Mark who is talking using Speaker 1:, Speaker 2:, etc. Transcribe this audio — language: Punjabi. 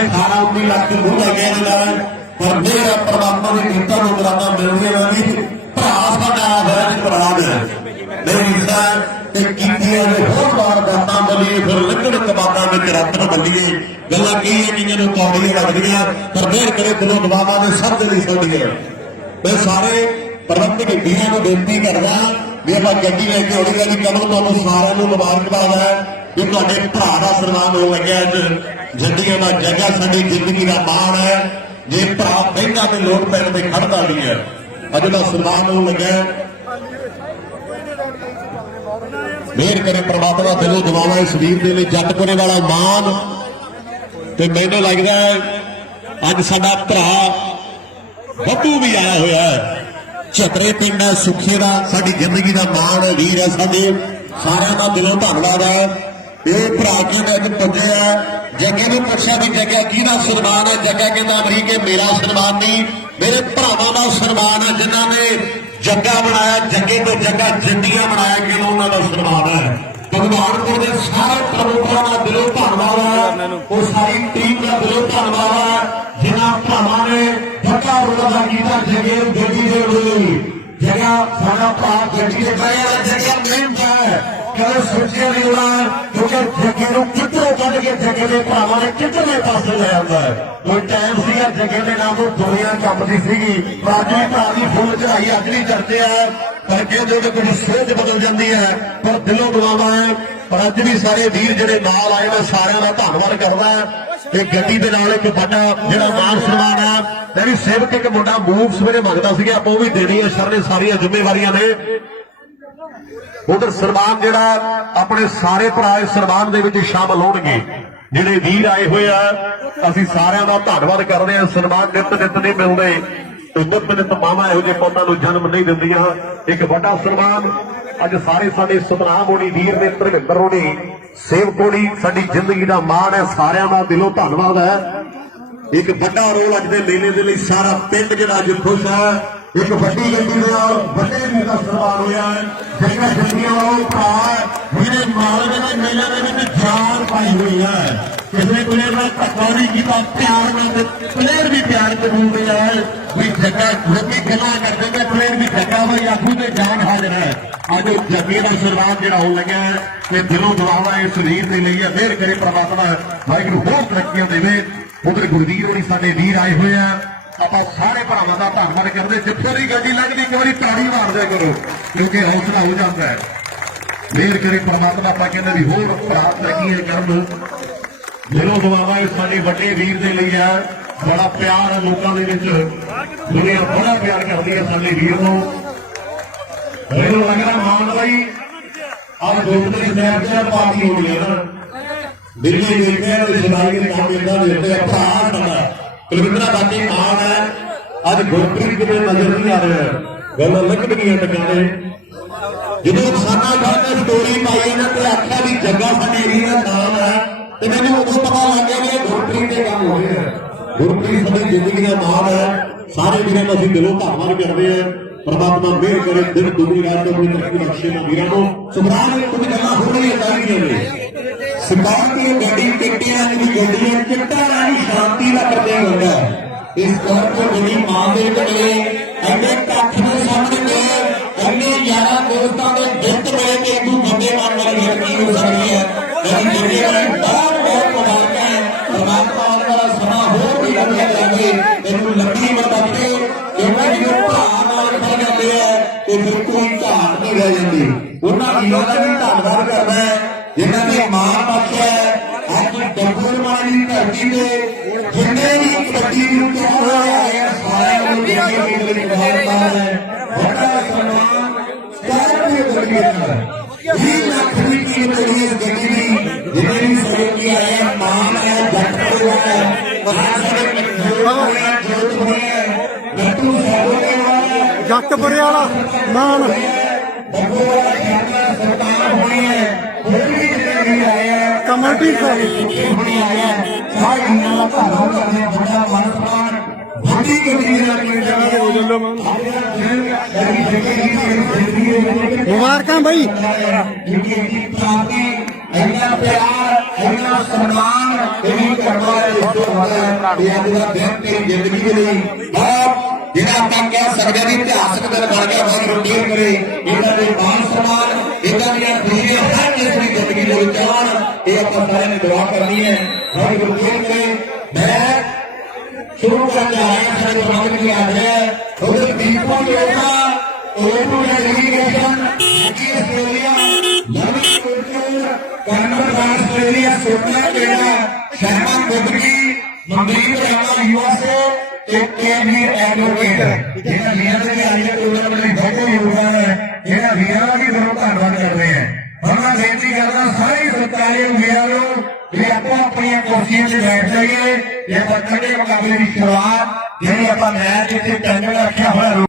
Speaker 1: 18 19 ਲੱਖ ਨੂੰ ਲੱਗਿਆ ਜਿਹੜਾ ਪਰ ਮੇਰਾ ਪਰਮਾਤਮਾ ਦੀ ਕਿਰਪਾ ਨੂੰ ਬਰਾਬਰ ਮਿਲਦੀ ਰਹੀ ਭਰਾ ਸਾਡਾ ਵਰਜ ਕਰਾਦ ਮੇਰੀ ਇੱਛਾ ਤੇ ਕੀਤੀਆਂ ਦੇ ਹੋਰ ਵਾਰ ਦਾਤਾਂ ਬਲੀਏ ਫਿਰ ਲੱਕੜ ਕਬਾਤਾਂ ਵਿੱਚ ਰਤਨ ਬੰਦੀਏ ਗੱਲਾਂ ਕਹੀਏ ਕਿ ਜਿਹਨੂੰ ਕੌੜੀਆਂ ਲੱਗਦੀਆਂ, ਪਰ ਮੇਰ ਕਰੇ ਦਿਲੋਂ ਦੁਆਵਾਂ ਦੇ ਸ਼ਬਦ ਨਹੀਂ ਸੁਣਦੀਆਂ ਮੈਂ ਸਾਰੇ ਪ੍ਰਬੰਧਕ ਵੀਰਾਂ ਨੂੰ ਬੇਨਤੀ ਕਰਦਾ ਵੀ ਆਪਾਂ ਗੱਡੀ ਲੈ ਕੇ ਆਉਣੀ ਵਾਲੀ ਕਮਲ, ਤੁਹਾਨੂੰ ਸਾਰਿਆਂ ਨੂੰ ਮੁਬਾਰਕਬਾਦ ਹੈ ਕਿ ਤੁਹਾਡੇ ਭਰਾ ਦਾ ਸਨਮਾਨ ਹੋ ਲੱਗਿਆ ਅੱਜ। ਜੱਦੀਆਂ ਦਾ ਜੱਗਾ ਸਾਡੀ ਜ਼ਿੰਦਗੀ ਦਾ ਮਾਣ ਹੈ। ਜੇ ਭਰਾ ਬਹਿੰਦਾ ਤੇ ਲੋੜ ਪੈਣ ਤੇ ਖੜਦਾ ਨਹੀਂ ਹੈ। ਅੱਜ ਦਾ ਸਨਮਾਨ ਹੋਣ ਲੱਗਿਆ ਮਿਹਰ ਕਰੇ ਪ੍ਰਮਾਤਮਾ ਦਿਲੋਂ ਦੁਆਵਾਂ ਇਸ ਵੀਰ ਦੇ ਲਈ ਜੱਟਪੁਰੇ ਵਾਲਾ ਮਾਨ। ਤੇ ਮੈਨੂੰ ਲੱਗਦਾ ਹੈ, ਅੱਜ ਸਾਡਾ ਭਰਾ ਬੱਬੂ ਵੀ ਆਇਆ ਹੋਇਆ ਹੈ। ਛਤਰੇ ਪਿੰਡ ਹੈ ਸੁਖੇ ਦਾ ਸਾਡੀ ਜ਼ਿੰਦਗੀ ਦਾ ਮਾਣ ਹੈ, ਵੀਰ ਹੈ ਸਾਡੇ। ਸਾਰਿਆਂ ਦਾ ਦਿਲੋਂ ਧੰਨਵਾਦ ਹੈ। ਇਹ ਭਰਾ ਜੀ ਅੱਜ ਪੁੱਜਿਆ ਜੱਗੇ ਨੂੰ ਪੁੱਛਿਆ ਵੀ ਜੱਗਾ ਕਿਹਦਾ ਸਨਮਾਨ ਹੈ? ਜੱਗਾ ਕਹਿੰਦਾ, ਅਮਰੀਕੇ, ਮੇਰਾ ਸਨਮਾਨ ਨਹੀਂ, ਮੇਰੇ ਭਰਾਵਾਂ ਦਾ ਸਨਮਾਨ ਹੈ, ਜਿਨ੍ਹਾਂ ਨੇ ਜੱਗਾ ਬਣਾਇਆ, ਜੱਗੇ ਤੋਂ ਜੱਗਾ ਜੱਟੀਆਂ ਬਣਾਇਆ ਕਿ ਉਹਨਾਂ ਦਾ ਸਨਮਾਨ ਹੈ? ਭਗਵਾਨਪੁਰ ਦੇ ਸਾਰੇ ਪ੍ਰਮੁੱਖਾਂ ਦਾ ਦਿਲੋਂ ਧੰਨਵਾਦ ਹੈ। ਉਹ ਸਾਰੀ ਟੀਮ ਦਾ ਦਿਲੋਂ ਧੰਨਵਾਦ ਹੈ, ਜਿਨ੍ਹਾਂ ਭਰਾਵਾਂ ਨੇ ਜੱਗਾ ਰੋਲਾ ਕੀਤਾ ਜੱਗੇ ਨੂੰ ਦੇ ਲਈ। ਜਗਾ, ਸਾਡਾ ਭਰਾ ਗੱਡੀ ਦੇ ਗਏ ਜੱਗਾ ਮਿਹਨਤ ਹੈ। ਕਦੇ ਸੋਚਿਆ ਨਹੀਂ ਹੋਣਾ, ਕਿਉਂਕਿ ਜੱਗੇ ਨੂੰ ਕਿੱਧਰੋਂ ਕੇ ਜੱਗੇ ਦੇ ਭਰਾਵਾਂ ਨੇ ਕਿੱਧਰਲੇ ਪਾਸੇ ਲੈ ਆਉਂਦਾ ਹੈ? ਕੋਈ ਟਾਈਮ ਸੀਗਾ ਜੱਗੇ ਦੇ ਨਾਮ ਤੋਂ ਦੁਨੀਆ ਕੰਮਦੀ ਸੀਗੀ। ਪਰ ਅੱਜ ਫੁੱਲ ਚੜਾਈ ਅੱਜ ਵੀ ਕਰਦੇ ਆ। ਪਰ ਕਹਿੰਦੇ ਕਿ ਕੁਝ ਸੋਚ ਬਦਲ ਜਾਂਦੀ ਹੈ, ਪਰ ਦਿਲੋਂ ਦੁਆਵਾਂ ਹੈ। ਪਰ ਅੱਜ ਵੀ ਸਾਰੇ ਵੀਰ ਜਿਹੜੇ ਨਾਲ ਆਏ ਮੈਂ ਸਾਰਿਆਂ ਦਾ ਧੰਨਵਾਦ ਕਰਦਾ ਇਹ ਗੱਡੀ ਦੇ ਨਾਲ ਇੱਕ ਵੱਡਾ ਜਿਹੜਾ ਮਾਨ ਸਨਮਾਨ ਆ ਮੈਂ ਵੀ ਸੇਵਕ ਇੱਕ ਮੁੰਡਾ ਮੂਵ ਸਵੇਰੇ ਮੰਗਦਾ ਸੀਗਾ, ਆਪਾਂ ਉਹ ਵੀ ਦੇਣੀ ਹੈ ਸਰ ਨੇ ਸਾਰੀਆਂ ਜ਼ਿੰਮੇਵਾਰੀਆਂ ਨੇ। ਉਧਰ ਸਨਮਾਨ ਜਿਹੜਾ ਆਪਣੇ ਸਾਰੇ ਭਰਾ ਇਸ ਸਨਮਾਨ ਦੇ ਵਿੱਚ ਸ਼ਾਮਲ ਹੋਣਗੇ, ਜਿਹੜੇ ਵੀਰ ਆਏ ਹੋਏ ਆ, ਅਸੀਂ ਸਾਰਿਆਂ ਦਾ ਧੰਨਵਾਦ ਕਰਦੇ ਹਾਂ। ਸਨਮਾਨ ਨਿੱਤ ਨਿੱਤ ਨਹੀਂ ਮਿਲਦੇ ਤੇ ਨਿੱਤ ਨਿੱਤ ਇਹੋ ਜਿਹੇ ਪੁੱਤਾਂ ਨੂੰ ਜਨਮ ਨਹੀਂ ਦਿੰਦੀਆਂ। ਇੱਕ ਵੱਡਾ ਸਨਮਾਨ ਅੱਜ ਸਾਰੇ ਸਾਡੇ ਸਤਨਾਮ ਹੋਣੀ ਵੀਰ ਨੇ, ਧਰਮਿੰਦਰ ਹੋਣੀ, ਸੇਵਕ ਹੋਣੀ, ਸਾਡੀ ਜ਼ਿੰਦਗੀ ਦਾ ਮਾਣ ਹੈ, ਸਾਰਿਆਂ ਦਾ ਦਿਲੋਂ ਧੰਨਵਾਦ ਹੈ। ਇੱਕ ਵੱਡਾ ਰੋਲ ਅੱਜ ਦੇ ਮੇਲੇ ਦੇ ਲਈ ਸਾਰਾ ਪਿੰਡ ਜਿਹੜਾ ਅੱਜ ਖੁਸ਼ ਹੈ। ਇੱਕ ਵੱਡੀ ਗੱਡੀ ਦੇ ਨਾਲ ਵੱਡੇ ਵੀ ਦਾ ਸਨਮਾਨ ਹੋਇਆ ਹੈ। ਜਿਹੜਾ ਗੱਡੀਆਂ ਵਾਲਾ ਭਰਾ ਜਿਹੜੇ ਮਾਲਵੇ ਦੇ ਮੇਲੇ ਦੇ ਵਿੱਚ ਜਾਨ ਪਾਈ ਹੋਈ ਹੈ। ਕਿਸੇ ਪਲੇਅਰ ਨਾਲ ਧੱਕਾ ਨਹੀਂ ਕੀਤਾ, ਪਿਆਰ ਨਾਲ ਪਲੇਅਰ ਵੀ ਪਿਆਰ ਕਰੂਗੇ ਹੈ। ਵੀ ਜੱਗਾ ਲੋਕੀ ਗੱਲਾਂ ਕਰਦੇ ਨੇ ਪਲੇਅਰ ਵੀ ਜੱਗਾ ਬਈ ਆਖੂ ਤੇ ਜਾਨ ਹਾਜ਼ਰ ਹੈ। ਅੱਜ ਉਹ ਜੱਗੇ ਦਾ ਸ਼ੁਰੂਆਤ ਜਿਹੜਾ ਹੋਣ ਲੱਗਿਆ ਤੇ ਦਿਲੋਂ ਦੁਆਵਾਂ ਇਸ ਵੀਰ ਦੇ ਲਈ ਹੈ ਮਿਹਰ ਕਰੇ ਪ੍ਰਮਾਤਮਾ। ਵਾਹਿਗੁਰੂ, ਬਹੁਤ ਤਰੱਕੀਆਂ ਦੇਵੇ। ਉਧਰ ਗੁਰਦੀਰ ਹੋਣੀ ਸਾਡੇ ਵੀਰ ਆਏ ਹੋਏ ਆ। ਆਪਾਂ ਸਾਰੇ ਭਰਾਵਾਂ ਦਾ ਧੰਨਵਾਦ ਕਰਦੇ ਜਿੱਥੇ ਦੀ ਗੱਡੀ ਲੰਘਦੀ, ਇੱਕ ਵਾਰੀ ਤਾੜੀ ਮਾਰਦੇ ਕਰੋ, ਕਿਉਂਕਿ ਹੌਸਲਾ ਹੋ ਜਾਂਦਾ ਹੈ। ਮਿਹਰ ਕਰੇ ਪ੍ਰਮਾਤਮਾ, ਆਪਾਂ ਕਹਿੰਦੇ ਵੀ ਹੋਰ ਭਰਾ ਤਰੱਕੀਆਂ ਕਰਨ ਦਿਲੋਂ ਦੁਆਵਾਂ ਇਸ ਸਾਡੇ ਵੱਡੇ ਵੀਰ ਦੇ ਲਈ ਆ ਬੜਾ ਪਿਆਰ ਹੈ ਲੋਕਾਂ ਦੇ ਵਿੱਚ। ਦੁਨੀਆ ਬੜਾ ਪਿਆਰ ਕਰਦੀ ਹੈ ਸਾਡੇ ਵੀਰ ਨੂੰ। ਮੈਨੂੰ ਲੱਗਦਾ ਮਾਨ ਬਾਈ, ਆਹ ਦੁੱਧ ਦੀ ਸਨੈਪਚੈਟ ਪਾਰਟੀ ਹੋ ਗਈ ਹੈ ਨਾ। ਦਿੱਲੀ ਦੇਖਿਆ ਤੇ ਜਨਾਈ ਦੇ ਕੰਮ ਇਦਾਂ ਦੇ ਭਰਾ ਸਾਡਾ ਕੁਲਵਿੰਦਰਾ ਬਾਕੀ ਮਾਨ ਹੈ। ਅੱਜ ਗੁਰਪ੍ਰੀਤ ਕਿਤੇ ਨਜ਼ਰ ਨਹੀਂ ਆ ਰਿਹਾ। ਗੱਲ ਲੱਗਣਗੀਆਂ ਟਿਕਾਣੇ। ਜਦੋਂ ਸਾਡਾ ਘਰ ਸਟੋਰੀ ਪਾਈ ਇਹਨਾਂ ਤੇ ਆਖਿਆ ਵੀ ਜੱਗਾ ਸਾਡੇ ਦਾ ਨਾਮ ਹੈ, ਤੇ ਮੈਨੂੰ ਉਦੋਂ ਪਤਾ ਲੱਗ ਗਿਆ ਵੀ ਇਹ ਗੁਰਪ੍ਰੀਤ ਦੇ ਕੰਮ ਹੋਏ ਆ। ਗੁਰਪ੍ਰੀਤ ਸਾਡੀ ਜ਼ਿੰਦਗੀ ਦਾ ਨਾਮ ਹੈ। ਸਾਰੇ ਵੀਰਾਂ ਨੂੰ ਅਸੀਂ ਦਿਲੋਂ ਧੰਨਵਾਦ ਕਰਦੇ ਹਾਂ। ਪਰਮਾਤਮਾ ਮਿਹਰ ਕਰੇ, ਦਿਨ ਦੁਨੀ ਰਾਤ ਨੂੰ ਆਪਣੀ ਤਰੱਕੀ ਬਖਸ਼ੇ ਨਾ ਵੀਰਾਂ ਨੂੰ। ਸੁਭਾਨ ਕੁਝ ਗੱਲਾਂ ਹੋਣੀਆਂ ਚਾਹੀਦੀਆਂ ਨੇ। ਸਰਕਾਰ ਦੀ ਇਹ ਗੱਡੀ ਟਿੱਟੀਆਂ ਦੀ ਗੱਡੀ ਹੈ ਚਿੱਟਾ ਰਾਣੀ ਸ਼ਾਂਤੀ ਦਾ ਪ੍ਰਤੀਕ ਹੁੰਦਾ ਹੈ। ਇਸ ਕਰਕੇ ਜਿਹੜੀ ਮਾਂ ਦੇ ਕੋਲੇ ਐਨੇ ਕੱਖ ਦੇ ਸਾਹਮਣੇ ਗਏ ਐਨੇ ਯਾਰਾਂ ਦੋਸਤਾਂ ਦੇ ਜਿੱਤ ਮਿਲੇ ਤੇ ਤੂੰ ਬੰਦੇ ਮਨ ਵਾਲੀ ਲੜਕੀ ਹੋ ਸਕਦੀ ਹੈ। ਜਿਹੜੀ ਜਿਹੜੇ ਬਹੁਤ ਬਹੁਤ ਮੁਬਾਰਕਾਂ ਹੈ। ਪਰਮਾਤਮਾ ਵਾਲਾ ਸਮਾਂ ਹੋਰ ਵੀ ਵਧੀਆ ਜਾਵੇ ਇਹਨੂੰ ਲੱਗੀ ਬਤਾਤੇ ਇਹਨਾਂ ਦੀ ਭਾਰ ਨਾਲ ਖੜ ਜਾਂਦੇ ਹੈ ਤੇ ਫਿਰ ਕੋਈ ਘਾਟ ਨਹੀਂ ਰਹਿ ਜਾਂਦੀ। ਉਹਨਾਂ ਦੀ ਦਾ ਵੀ ਧੰਨਵਾਦ ਕਰਦਾ ਹੈ। ਜਿਨ੍ਹਾਂ ਨੇ ਮਾਂ ਬਖਸ਼ਿਆ ਅੱਜ ਡੱਬਰ ਤੇ ਜਿੰਨੇ ਵੀ ਕਬੱਡੀ ਨੂੰ ਕਿਹਾ ਹੋਇਆ ਹੈ ਸਾਰਿਆਂ ਨੂੰ ਜਿਹੜੇ ਵੀ ਮੇਰੀ ਮੁਬਾਰਕਾਂ ਹੈ ਵੱਡਾ ਸਨਮਾਨ ਸਟਾਰ ਦੇ। ਦਰਮਿਆਨ ਹੈ ਇਹ ਲੱਖ ਦੀ ਕੀਮਤ ਦੀ ਦੀ ਜਿਹੜੇ ਆਏ ਹੈ ਮਾਨ ਹੈ ਜੱਟ ਹੈ ਦੇ ਨਾਲ
Speaker 2: ਜੱਟਪੁਰੇ ਵਾਲਾ ਮਾਨ
Speaker 1: ਬੱਬੂ ਵਾਲਾ ਖਾਨਾ ਸਰਕਾਰ ਹੋਈ ਹੈ। ਉਹ ਵੀ ਜਿਹੜੇ ਹੈ
Speaker 2: ਕਮੇਟੀ ਸਾਹਿਬ
Speaker 1: ਹੁਣੀ ਆਇਆ ਸਾਰੇ ਇਹਨਾਂ ਦਾ ਧੰਨਵਾਦ ਕਰਦੇ ਹਾਂ ਬੜਾ ਮਨਪ੍ਰਾਣ ਵੱਡੀ ਗੱਡੀ ਦੇ ਨਾਲ ਕੋਈ ਜਗ੍ਹਾ ਹੋ ਜਾਂਦਾ ਮਨ
Speaker 2: ਮੁਬਾਰਕਾਂ ਬਈ
Speaker 1: ਜਿਹੜੀ ਪ੍ਰਾਪਤੀ
Speaker 3: ਇੰਨਾ ਪਿਆਰ ਇੰਨਾ ਸਨਮਾਨ ਇਹ ਕਰਨ ਵਾਲੇ ਇਸ ਤੋਂ ਹੁੰਦਾ ਇਹ ਅੱਜ ਦਾ ਦਿਨ ਤੇਰੀ ਜ਼ਿੰਦਗੀ ਦੇ ਲਈ ਬਹੁਤ ਜਿਹੜਾ ਆਪਾਂ ਕਹਿ ਸਕਦੇ ਹਾਂ ਵੀ ਇਤਿਹਾਸਕ ਦਿਨ ਬਣ ਗਿਆ ਬਹੁਤ ਰੁਟੀਨ ਕਰੇ ਇਹਨਾਂ ਦੇ ਮਾਨ ਸਨਮਾਨ ਇਹਨਾਂ ਦੀਆਂ ਇਹ ਆਪਾਂ ਸਾਰਿਆਂ ਨੇ ਦੁਆ ਕਰਨੀ ਹੈ ਬਹੁਤ ਰੁਟੀਨ ਕਰੇ ਮੈਂ ਸ਼ੁਰੂ ਕਰਨ ਜਾ ਰਹੇ ਹਾਂ ਸਾਡੇ ਪ੍ਰਬੰਧਕ ਦੀ ਆਗਿਆ ਹੈ ਉਧਰ ਦੀਪੋ ਯੋਗਾ ਓਪਨ ਐਗਰੀਗੇਸ਼ਨ ਐਕੀ ਆਸਟ੍ਰੇਲੀਆ ਲਵੀ ਕੋਚਰ ਕਨਵਰ ਆਸਟ੍ਰੇਲੀਆ ਸੋਪਨਾ ਕਿਹੜਾ ਸ਼ਰਮਾ ਗੁੱਦਗੀ ਮਨਦੀਪ ਰਾਣਾ ਯੂਐਸਏ ਤੇ ਕੇਵੀ ਐਡਵੋਕੇਟ ਜਿਹੜਾ ਵੀਰਾਂ ਦੇ ਆਈਏ ਟੂਰਨਾਮੈਂਟ ਲਈ ਬਹੁਤ ਯੋਗਦਾਨ ਹੈ ਜਿਹੜਾ ਵੀਰਾਂ ਦਾ ਵੀ ਬਹੁਤ ਧੰਨਵਾਦ ਕਰਦੇ ਹਾਂ ਹੁਣ ਮੈਂ ਬੇਨਤੀ ਨੂੰ ਵੀ ਆਪਾਂ ਆਪਣੀਆਂ ਕੁਰਸੀਆਂ ਤੇ ਬੈਠ ਜਾਈਏ ਇਹ ਬੱਚੇ ਦੇ ਮੁਕਾਬਲੇ ਦੀ ਸ਼ੁਰੂਆਤ, ਜਿਹੜੀ ਆਪਾਂ ਮੈਚ ਇੱਥੇ ਟੰਗਣ ਰੱਖਿਆ ਹੋਇਆ